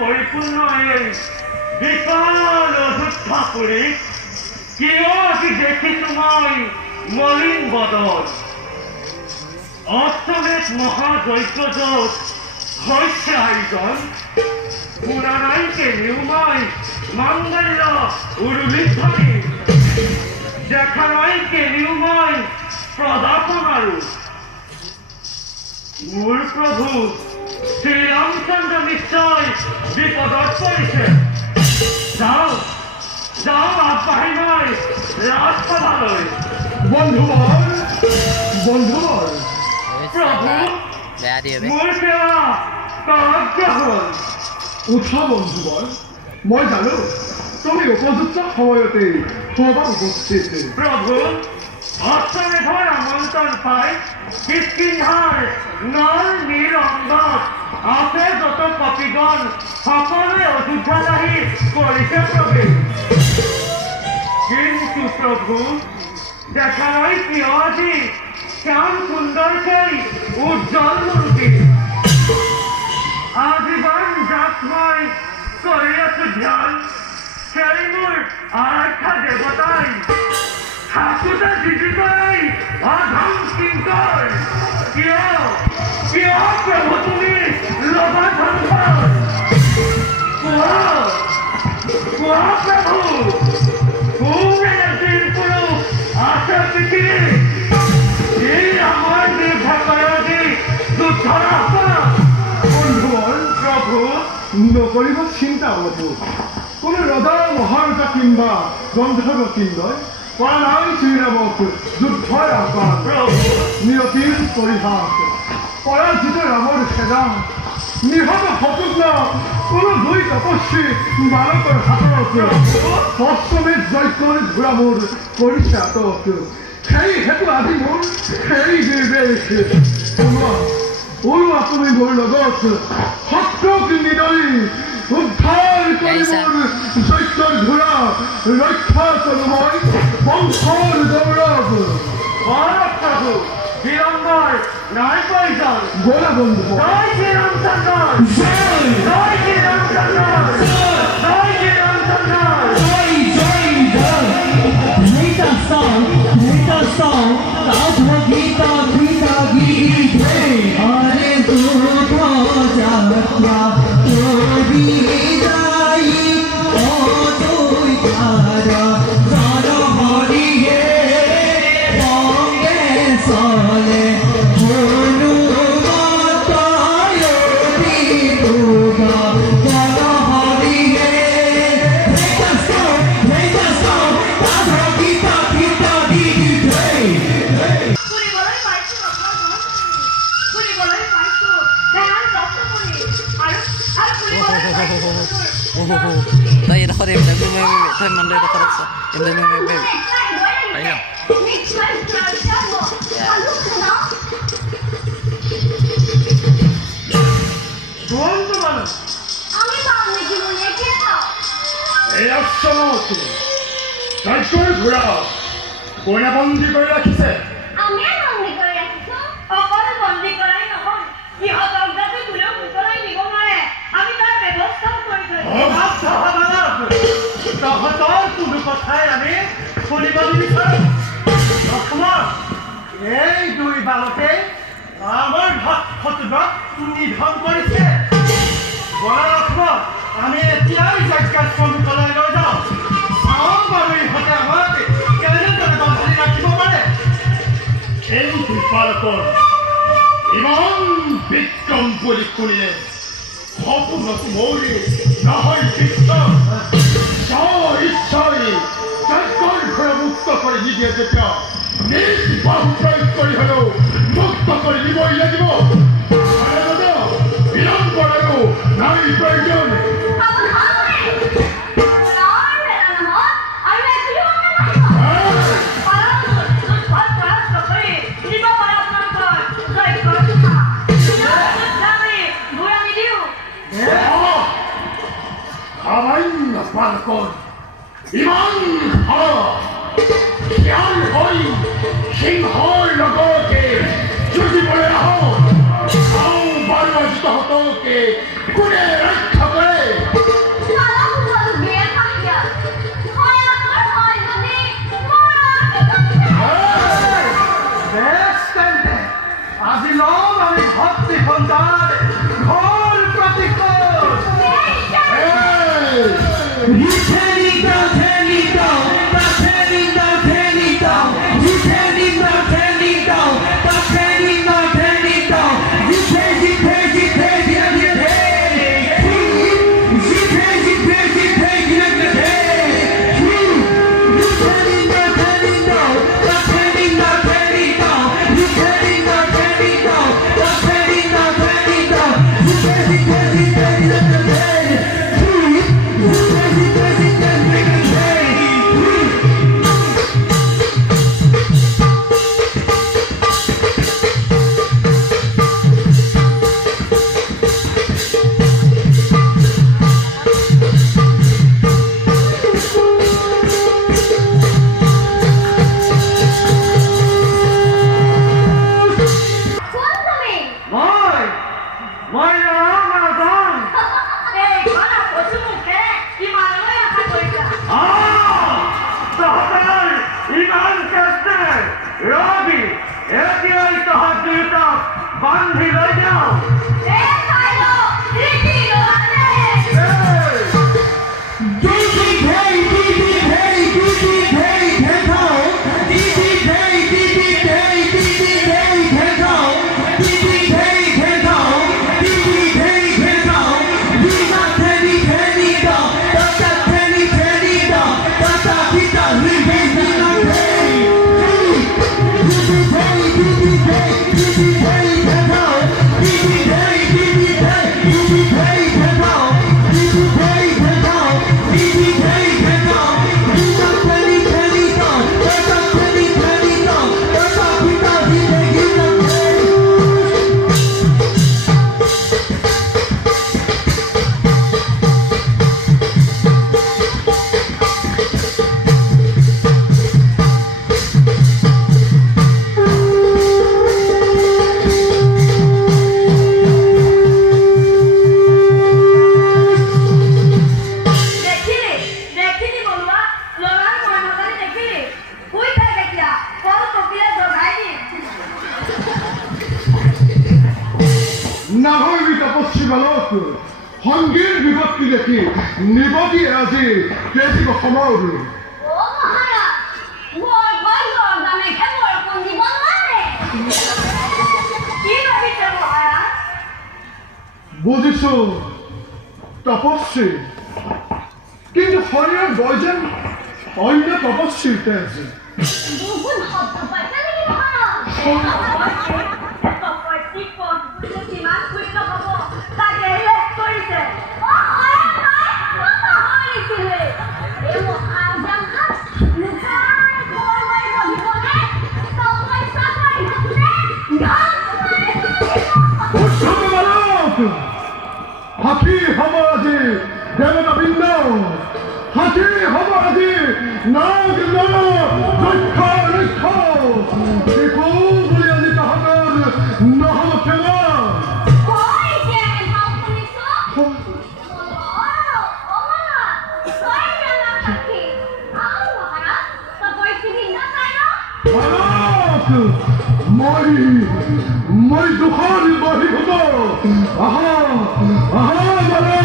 পৰিপূৰ্ণ এই বিশাল অযোধ্যা পুৰী কিয় আজি দেখিছো মই মলিন বদন অষ্টমেধ মহাযজ্ঞ য'ত হৈছে আয়োজন পুৰা নাইকে নিউমাই মাংগল্য উৰুলি ধৰি দেখা নাইকে নিউমাই প্ৰদাপন আৰু মোৰ প্ৰভু শ্ৰীৰামচন্দ্ৰ নিশ্চয় বিপদত পৰিছে যাওঁ যাওঁ আগবাঢ়ি মই ৰাজসভালৈ বন্ধুবৰ্গ প্ৰভু মোৰ সেৱা কাৰ্য হ'ল উঠা বন্ধুবৰ্গ মই জানো তুমি উপযুক্ত সময়তেই সভা উপস্থিত প্ৰভু অষ্টমেধৰ আমন্ত্ৰণ পাই কিষ্কিন্ধাৰ নল নীল অংগত আছে যত কপিগণ সকলোৱে অযোধ্যাত আহি কৰিছে প্ৰৱেশ কিন্তু প্ৰভু দেখা নাই কিয় আজি শ্যাম সুন্দৰকৈ উজ্জ্বল মূৰ্তি আজীৱন যাক মই কৰি আছো ধ্যান সেই মোৰ আৰাধ্যা দেৱতাই থাকোঁতে জীৱিকাই অধম কিংকৰ কিয় কিয় প্ৰভু তুমি লবা ধনপৰ কোৱা প্ৰভু কোন এদিন পুৰুষ আছে পৃথিৱী এই আমাৰ দীৰ্ঘকায়ী যুদ্ধৰ আহ্বান বন্ধুবৰ্গ প্ৰভু নকৰিব চিন্তা প্ৰভু কোনো ৰজা মহাৰজা কিংবা গন্ধৰ্বকিন্দই কৰা নাই শ্ৰীৰামক যুদ্ধৰ আহ্বান নিৰতিৰ পৰিহাস পৰাজিত ৰামৰ সেনা নিহত শত্ৰুঘ্ন কোনো দুই তপস্বী বালকৰ হাতত অষ্টমেধ যজ্ঞৰ ঘোঁৰা মোৰ কৰিছে আটক সেই হেতু আজি মোৰ সেই নিৰ্দেশ ওলোৱা তুমি মোৰ লগত শত্ৰুক নিদৰি উদ্ধাৰ কৰি মোৰ যজ্ঞৰ ঘোঁৰা ৰক্ষা কৰো মই বংশৰ গৌৰৱ প্ৰভু বিলম্বৰ নাই প্ৰয়োজন বলা বন্ধু জয় শ্ৰীৰামচন্দ্ৰ জয় শ্ৰীৰামচন্দ্ৰ জয় Shriramchandra Đây nó khó đem đến với thêm mình đây nó khó được sao em đây với thấy không বন্ধুগণ আমি পাবো কি মনে কেন চমক ৰাজ্যৰ ঘোঁৰা কোনে বন্দী কৰি ৰাখিছে আমিয়ে বন্দী কৰি ৰাখিছো অকল বন্দী কৰাই নহয় সিহঁতক যাতে কোনেও উতলাই দিব নোৱাৰে আমি তাৰ ব্যৱস্থাও কৰি থৈছো তহঁতৰ কোনো কথাই আমি শুনিব নিবিচাৰোঁ লক্ষ্মণ এই দুই বালকে আমাৰ ভক্তজনক নিধন কৰিছে বলা লক্ষ্মণ আমি এতিয়াই যজ্ঞাত সন্মুখলৈ লৈ যাওঁ চাওঁ বাৰু ইহঁতে আমাক কেনেদৰে বান্ধি ৰাখিব পাৰে এই দুই বালকৰ ইমান বিক্ৰম বুলি শুনিলে সপোনত মৌৰি নহয় বিক্ৰম ঈশ্বৰী যজ্ঞৰ ঘোঁৰা মুক্ত কৰি নিদিয়ে যেতিয়া নিজ বাহু প্ৰয়োগ কৰি হ'লেও মুক্ত কৰি দিবই লাগিব বিলম্বৰ আৰু নাই প্ৰয়োজন সামান্য বালকৰ ইমান জ্ঞান হৈ সিংহৰ লগতে যুঁজিবলৈ আহোঁ চাওঁ বাৰু আজি তহঁতকে কোনে ৰক্ষা কৰে আজি লম আমি ভক্তি সন্তান ঘৰ প্ৰতিশোধ Robbie, এতিয়াই তহঁত দুয়োটাক বান্ধি লৈ যাওঁ সংগীৰ বিপত্তি দেখি নিবতি আজি কেইটিক সময় বুজিছো তপস্বী কিন্তু শৰীৰৰ বয়জন অন্য তপস্বীৰ তেজ হাতী হ'ব আজি দেৱতা বৃন্দ হাতী নাগ রক্ষা রক্ষা দেখো বলে আমি তাহার নহব ফেলা Ôi, kìa, em không có đi xuống. Ôi, ôi, ra làm thật kì. Mà hả? Tao coi cái gì nó sai đó. Bharat মই দুখান বাহির হতো আহা আহা